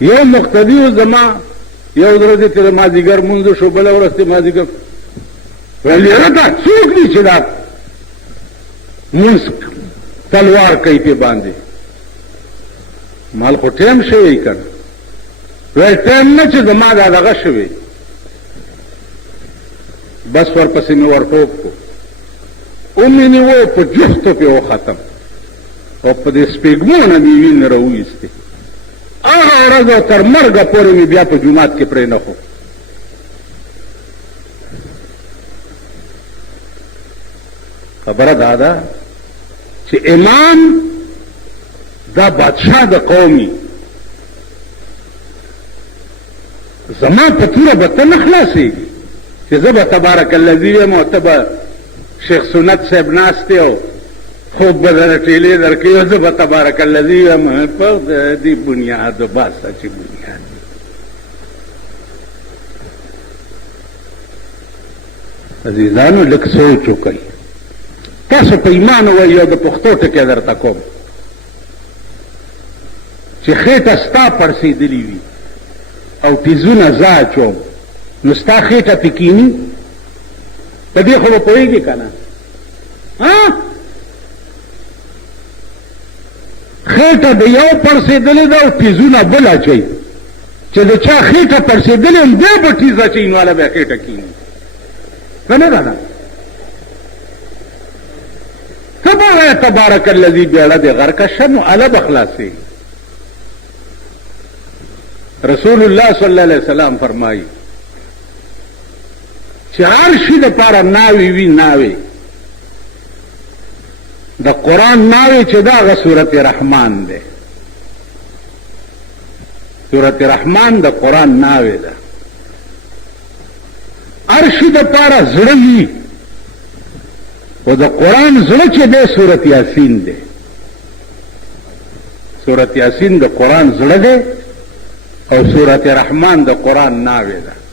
یو مقتدی و زما یو ورځ ته مازدیګر مونځ شو بله ورځ ته مازدیګر ویل یاره دا څوک دی چې دا مونځ تلوار کوي پې باندې مال خو ټیم شوی که نه ویل ټیم نه چې زما دا دغه شوی بس ورپسې مې ورټوپ کړو ومې نیو په جفتو پې وختم او په دې سپېږمو نه مې وینې راوایستې هغه ورځ او تر مرګه پورې مې بیا په جومات کې پرې نه خو خبره دا ده چې امام دا بادشاہ د قومي زما په توره به ته نه خلاصېږي چې زه به تبارک الذي یم او ته به شیخ سنت صاحب ناست دی او خوب به در ټیلې درکوي او زه به تبارک الذي یم په دې بنیاد باسه چې بنیاد عزیزانو لږ سوچ وکئ تاسو په ایمان وایئ یو د پښتو ټکی درته کوم چې خېټه ستا پړسېدلې وي او تیزونه زه اچوم نو ستا خېټه پې کیني په دې خو به پوهېږي که نه خېټه د یو پړسېدلې ده او تیزونه بل اچوي چې د چا خېټه پړسېدلې هم دی به ټیز اچوي نو هله به خېټه کیني که نه ده نه ته به وایه تبارک الذي بیړه دې غرقه شه نو هله به خلاصېږي رسول الله صلی الله علیه وسلم فرمایي چې هر شي دپاره ناوې وي ناوې د قرآن ناوې چې دا هغه صورت رحمان دی صورت رحمان د قرآن ناوې ده هر شي دپاره زړه وي او د قرآن زړه چې دی صورت یاسین دی صورت یاسین د قرآن زړه دی او صورت رحمان د قرآن ناوې ده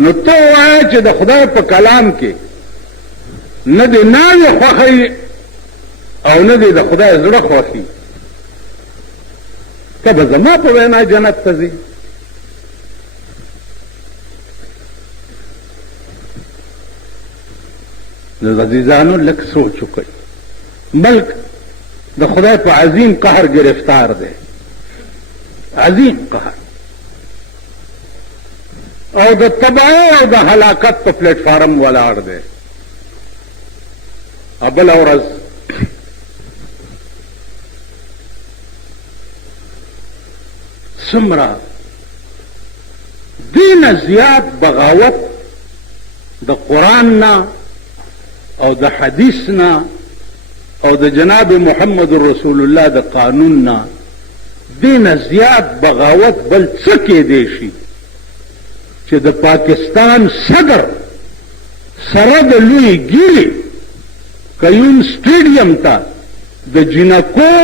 نو ته ووایه چې د خدای په کلام کې نه د ناوې خوښوي او نه د خدای زړه خوښي ته به زما په وینا جنت ته ځې نو عزیزانو لږ سوچ وکړئ ملک د خدای په عظیم قهر گرفتار دی عظیم قهر او د تباہی او د هلاکت په پلیټ فارم ولاړ دی بله ورځ څومره دینه زیات بغاوت د قرآن نه او د حدیث نه او د جناب محمد رسول الله د قانون نه دینه زیات بغاوت بل څه کېدی شي چې د پاکستان صدر سره د لوی ګیرې قیوم سټیډیم ته د جنکو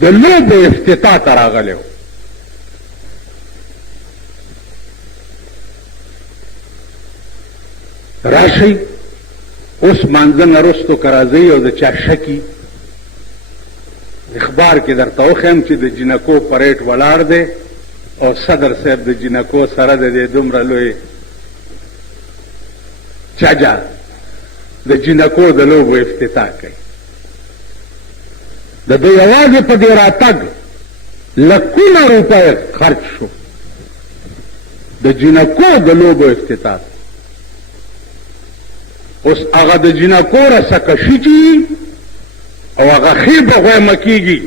د لوبو افتتاح ته راغلی و راشئ اوس مانځه نه رستو که راځئ او د چا شکي اخبار کې درته وښیم چې د جنکو پریډ ولاړ دی او صدر صاحب د جنکو سره د دې دومره لوی چجا د جنکو د لوبو افتتاح کوي د دوی یوازې په دې راتګ لکونه روپۍ خرچ شو د جنکو د لوبو افتتاح اوس هغه د جنکو رسکشي چې او هغه ښې به غویمه کېږي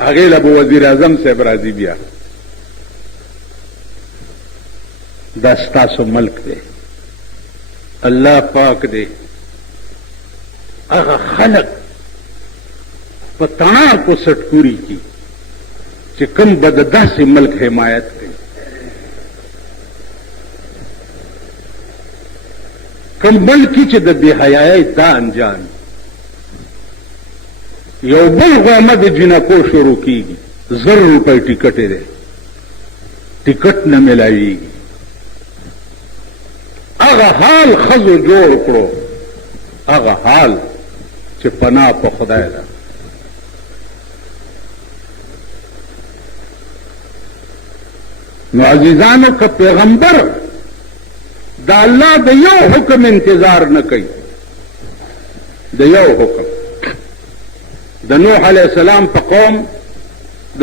هغې له به وزیر اعظم صاحب راځي بیا دا ستاسو ملک دی الله پاک دی هغه خلق په تڼاکو سټکوري کی چې کوم به د داسې ملک حمایت کوي کوم ملک چې د بې حیایۍ دا انجام یو بل غوامه د جنکو شروع کیږي 1000 روپۍ ټیکټ دی ټیکټ نه ملاویږي هغه حال ښځو جوړ کړو هغه حال چې پناه په خدای ده نو عزیزانو که پیغمبر دا الله د یو حکم انتظار نه کوي، د یو حکم. د نوح علیہ السلام په قوم، د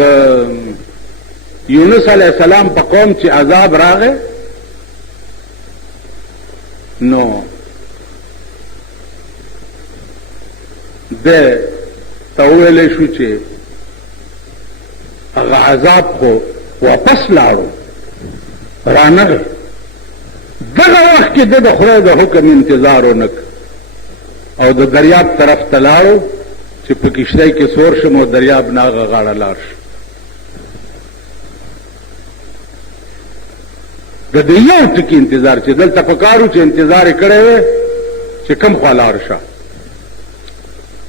یونس علیہ السلام په قوم چې عذاب راغی، نو ده ته وویلی شو چې هغه عذاب خو واپس لاړو، رانغی. دغه وخت کې د خدای د حکم انتظار ونه کړ او د دریاب طرف ته لاړو چې په کشتۍ کې سور شم او دریاب نه هغه غاړه لاړ شم. د دې یو ټکي انتظار چې دلته پکارو چې انتظار یې کړی وی چې کم خوا لاړ شه،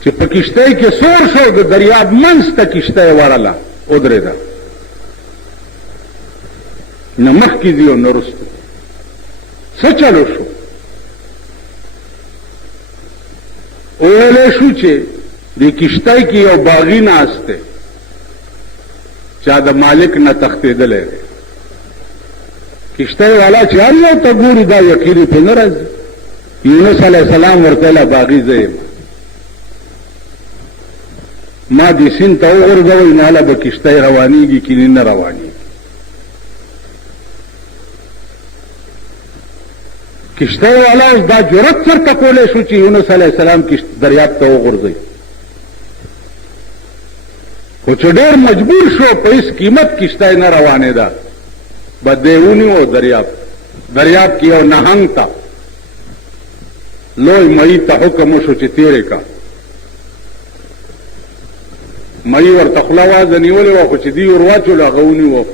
چې په کشتۍ کې سور شو، د دریاب منځ ته کشتۍ وړله، ودرېده، نه مخکې ځي او نه وروسته. څه چلو شو؟ وویلی شو چې دې کشتۍ کې یو باغي ناست دی، چا د مالک نه تښتېدلی دی. کشتۍ والا چې هر یو ته ګوري دا یقیني پرې نه راځي. یونس علیه السلام ورته ویله باغي زه یم، ما دې سیند ته وغورځوئ، نه هله به کشتۍ روانېږي کینې نه روانېږي. کشتۍ والا اوس دا جرأت چېرته کولی شو چې یونس علیه السلام دریاب ته وغورځوي؟ خو چې ډېر مجبور شو، په هېڅ قیمت کشتۍ نه روانېده، به دی ونیو دریاب کې یو نهنګ ته لوی مئی ته حکم وشو چې تېرې کا. مئی ورته خوله وازه نیولې وه، خو چې دی ور واچولو هغه ونیو.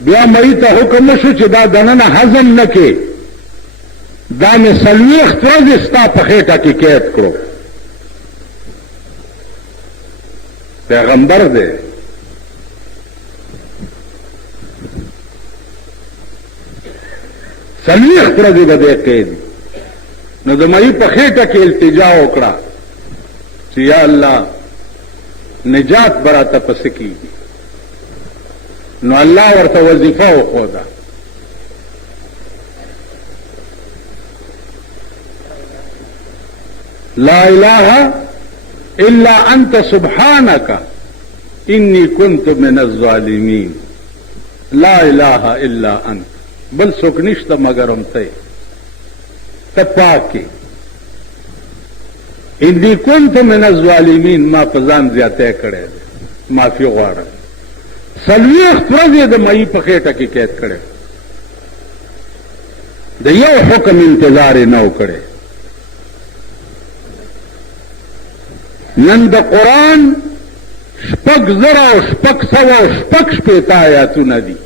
بیا مئی ته حکم وشو چې دا دننه هضم نه کې، دا مې 40 ورځې ستا په خېټه کې قید کړو. پیغمبر دی، 40 ورځې به دی قید. نو د مئی په خېټه کې التجا وکړه چې یا الله نجات به راته پسې کېږي. نو الله ورته وظیفه وښوده، لا اله الا انت سبحانك انی كنت من الظالمین. لا اله الا انت، بل څوک نشته مگر هم ته پاک. انی كنت من الظالمین، ما په ځان زیاتی کړی دی، معافي غواړم. 40 ورځې د مئی په خېټه کې قید کړی، د یو حکم انتظار یې نه و کړی. نن د قرآن 6,606 آیاتونه دي.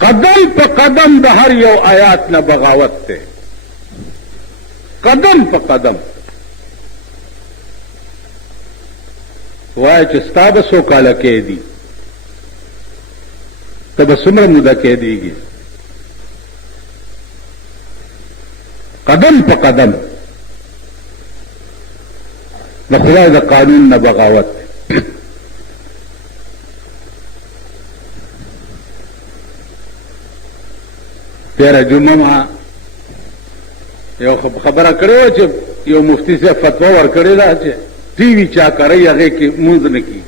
قدم په قدم د هر یو آیات نه بغاوت دی، قدم په قدم. وایه چې ستا به څو کاله کېدي، ته به څومره موده کېدېږي. قدم په قدم د خدای د قانون نه بغاوت. تیره جمعه ما یو خبره کړې وه چې یو مفتی صاحب فتوا ورکړې ده چې ټي وي چا کوي هغې کې مونځ نه کېږي.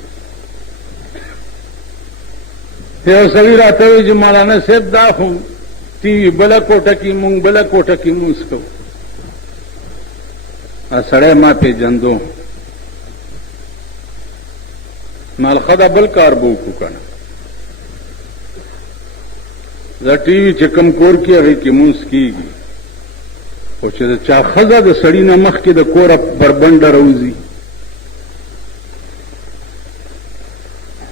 یو سړي راته وایي چې مولانا صاحب دا خو ټي وي بله کوټه کې مونږ بله کوټه کې مونځ کوو. سړی ما پېژندو، مال ښه بل کار به وکړو که نه. دا ټي وي چې کوم کور کې هغې کې مونځ کېږي، خو چې د چا ښځه د سړي نه مخکې د کوره بربنډه راوځي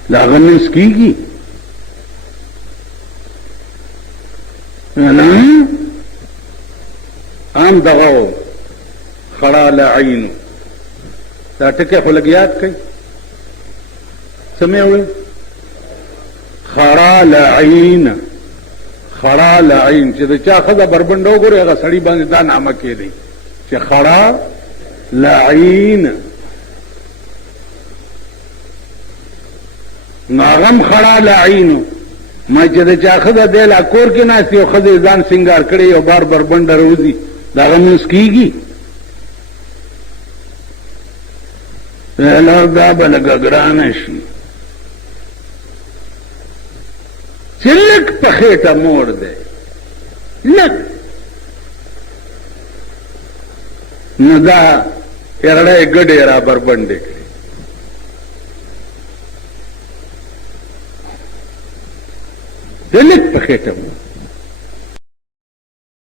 د هغه منځ کېږي. عام دغه و خړا لعینو، دا ټکی خو لږ یاد کړئ. څه مې وویل؟ خړا لعین، خړا لعین، چې د چا ښځه بربنډه وګوري هغه سړي باندې دا نامه کېدی چې خړا لعین. ناغم خړا لعینو ما چې د چا خزه دی لا کور کې ناستي او خزه ځان سنگار کړي او بار بار بنډه روزي دا غمونس کیږي لار دا به لږه ګرانه شي چې لږ په خېټه موړ دی لږ نو دا یرړی ګډې را بربنډې کړي د لږ په خېټه موړ